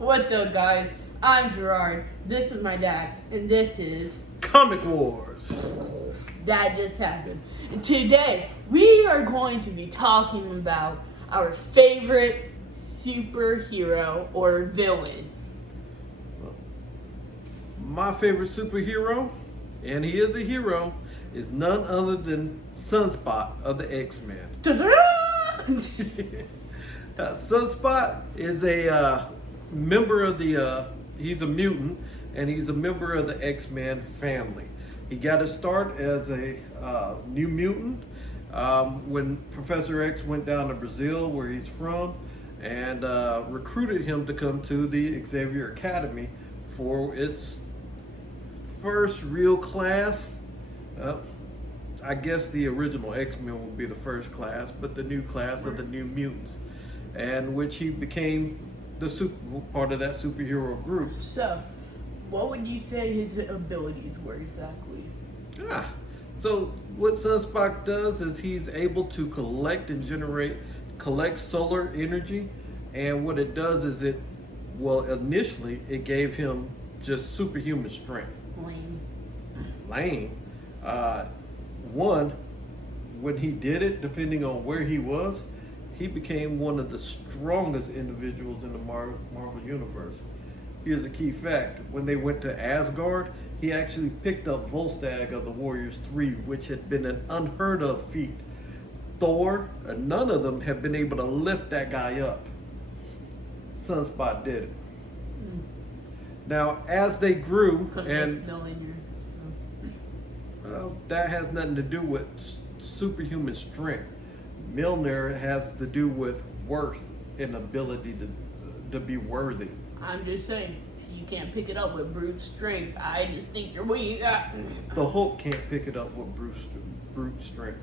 What's up, guys? I'm Gerard. This is my dad, and this is Comic Wars. That Just Happened. And today, we are going to be talking about our favorite superhero or villain. My favorite superhero, and he is a hero, is none other than Sunspot of the X-Men. Sunspot is a member of the, he's a mutant, and he's a member of the X-Men family. He got his start as a new mutant when Professor X went down to Brazil, where he's from, and recruited him to come to the Xavier Academy for its first real class. I guess the original X-Men would be the first class, but the new class of the New Mutants, and which he became the part of that superhero group. So, what would you say his abilities were exactly? So what Sunspot does is he's able to collect solar energy, and what it does is initially it gave him just superhuman strength. Lame. When he did it, depending on where he was, he became one of the strongest individuals in the Marvel Universe. Here's a key fact. When they went to Asgard, he actually picked up Volstagg of the Warriors 3, which had been an unheard of feat. Thor, none of them have been able to lift that guy up. Sunspot did it. Now, as they grew, that has nothing to do with superhuman strength. Milner has to do with worth and ability to be worthy. I'm just saying, you can't pick it up with brute strength. I just think you're weak. The Hulk can't pick it up with brute strength.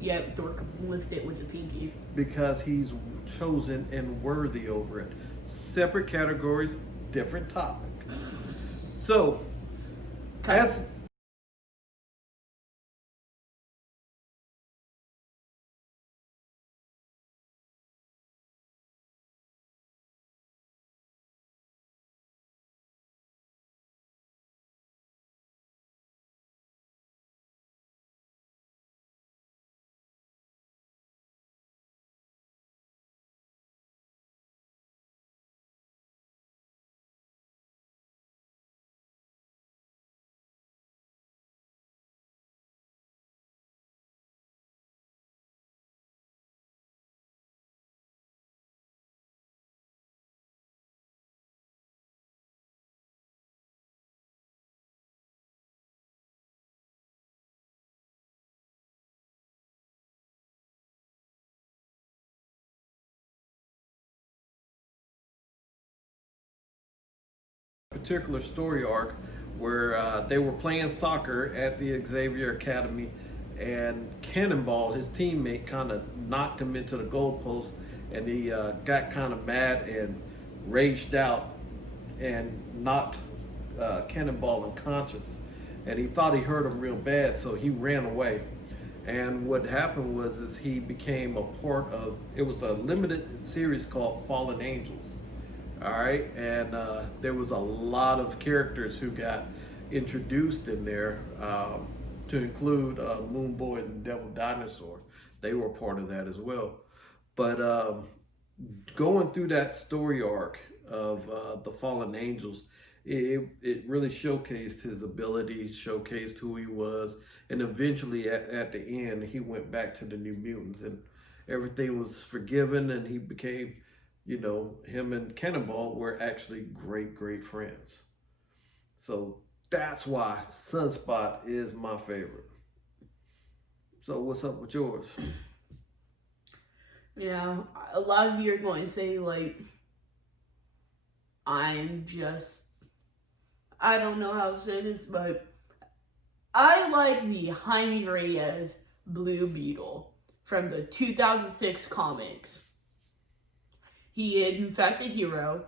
Yeah, Thor can lift it with a pinky. Because he's chosen and worthy over it. Separate categories, different topic. So, as particular story arc where they were playing soccer at the Xavier Academy, and Cannonball, his teammate, kind of knocked him into the goalpost, and he got kind of mad and raged out and knocked Cannonball unconscious, and he thought he hurt him real bad, so he ran away. And what happened was he became a part of, it was a limited series called Fallen Angels. All right, and there was a lot of characters who got introduced in there, to include Moon Boy and the Devil Dinosaur. They were part of that as well. But going through that story arc of the Fallen Angels, it really showcased his abilities, showcased who he was, and eventually at the end, he went back to the New Mutants, and everything was forgiven, and he became, him and Cannonball were actually great friends. So that's why Sunspot is my favorite. So what's up with yours? A lot of you are going to say, I don't know how to say this, but I like the Jaime Reyes Blue Beetle from the 2006 comics. He is, in fact, a hero.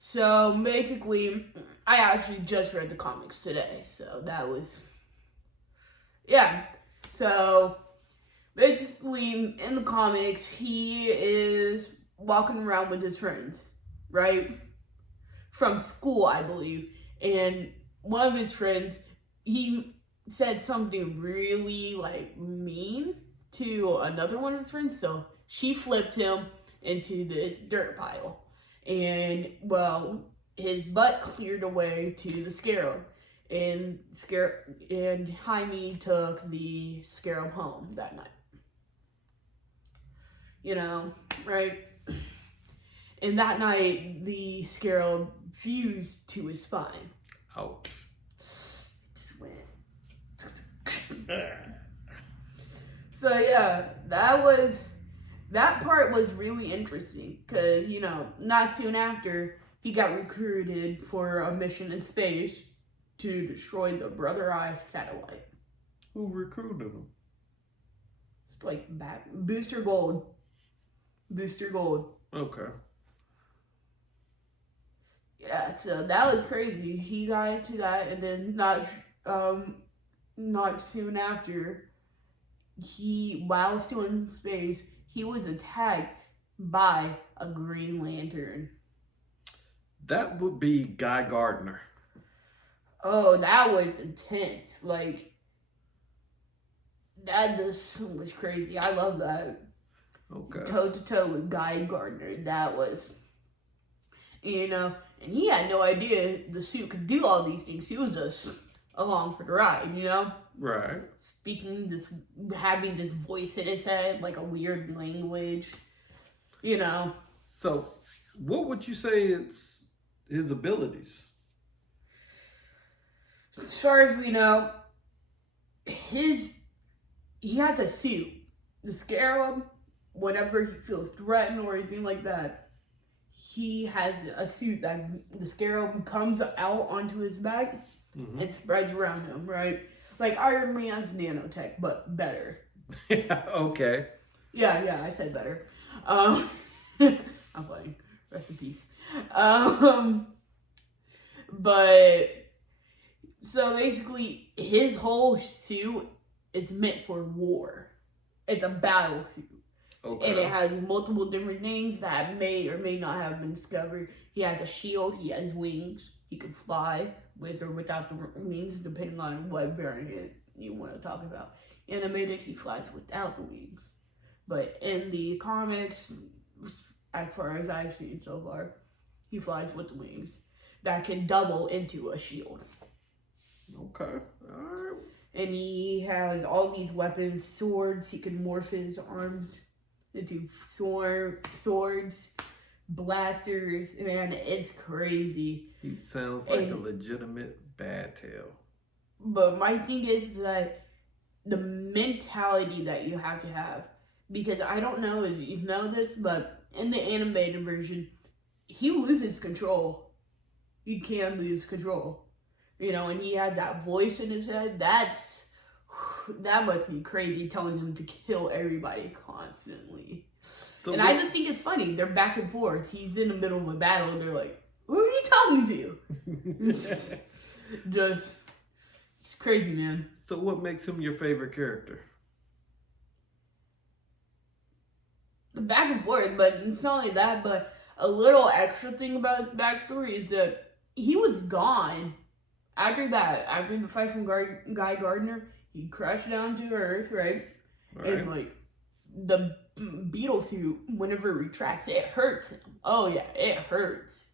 So, basically, I actually just read the comics today. So, that was... Yeah. So, basically, in the comics, he is walking around with his friends, right? from school, I believe. And one of his friends, he said something really like mean to another one of his friends, so she flipped him into this dirt pile. And well, his butt cleared away to the Scarab. And Jaime took the Scarab home that night. You know, right? And that night, the Scarab fused to his spine. Ouch. Just went. So yeah, that part was really interesting because, you know, not soon after, he got recruited for a mission in space to destroy the Brother Eye satellite. Who recruited him? It's like Booster Gold. Booster Gold. Okay. Yeah, so that was crazy. He got into that, and then not soon after, while still in space, he was attacked by a Green Lantern. That would be Guy Gardner. Oh, that was intense. Like, that just was crazy. I love that. Okay. Toe to toe with Guy Gardner. That was, you know, and he had no idea the suit could do all these things. He was just along for the ride, you know? Right. Having this voice in his head, like a weird language, you know? So, what would you say it's his abilities? As far as we know, he has a suit. The Scarab, whenever he feels threatened or anything like that, he has a suit that the Scarab comes out onto his back and spreads around him, right? Like Iron Man's nanotech, but better. Okay. Yeah, I said better. I'm playing. Rest in peace. But so basically, his whole suit is meant for war. It's a battle suit. Okay. And it has multiple different things that may or may not have been discovered. He has a shield. He has wings. He can fly with or without the wings, depending on what variant you want to talk about. Animated, he flies without the wings. But in the comics, as far as I've seen so far, he flies with the wings that can double into a shield. Okay. All right. And he has all these weapons, swords. He can morph his arms into swords, blasters. Man, it's crazy. He sounds like a legitimate bad tail. But my thing is that the mentality that you have to have, because I don't know if you know this, but in the animated version, he loses control. He can lose control. You know, and he has that voice in his head. That must be crazy, telling him to kill everybody constantly. And I just think it's funny. They're back and forth. He's in the middle of a battle, and they're like, "Who are you talking to?" It's crazy, man. So what makes him your favorite character? The back and forth, but it's not only that, but a little extra thing about his backstory is that he was gone. After the fight from Guy Gardner, he crashed down to Earth, right? And like the beetle suit, whenever it retracts, it hurts him. Oh yeah, it hurts,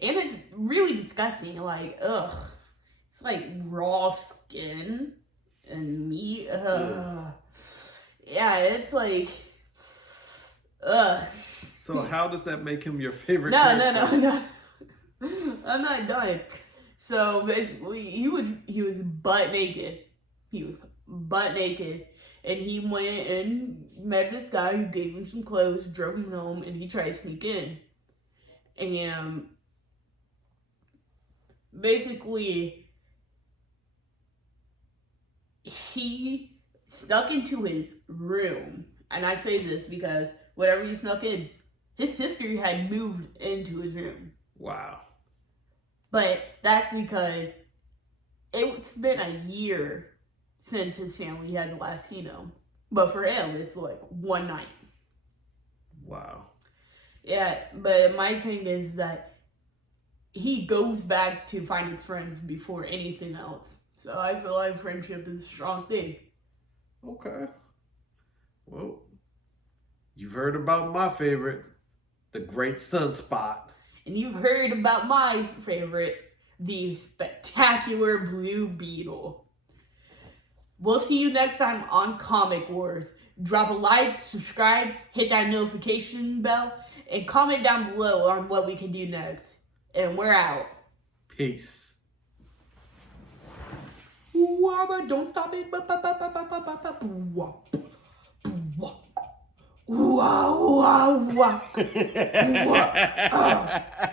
and it's really disgusting. Like it's like raw skin and meat. Yeah, it's like So how does that make him your favorite? No. I'm not done. So basically, he was butt naked. He was butt naked, and he went and met this guy who gave him some clothes, drove him home, and he tried to sneak in. And basically, he snuck into his room. And I say this because whenever he snuck in, his sister had moved into his room. Wow. But that's because it's been a year since his family had last seen him. But for him, it's like one night. Wow. Yeah, but my thing is that he goes back to find his friends before anything else. So I feel like friendship is a strong thing. Okay. Well, you've heard about my favorite, the Great Sunspot. And you've heard about my favorite, the Spectacular Blue Beetle. We'll see you next time on Comic Wars. Drop a like, subscribe, hit that notification bell, and comment down below on what we can do next. And we're out. Peace. Don't stop it. Wow, wow, wow.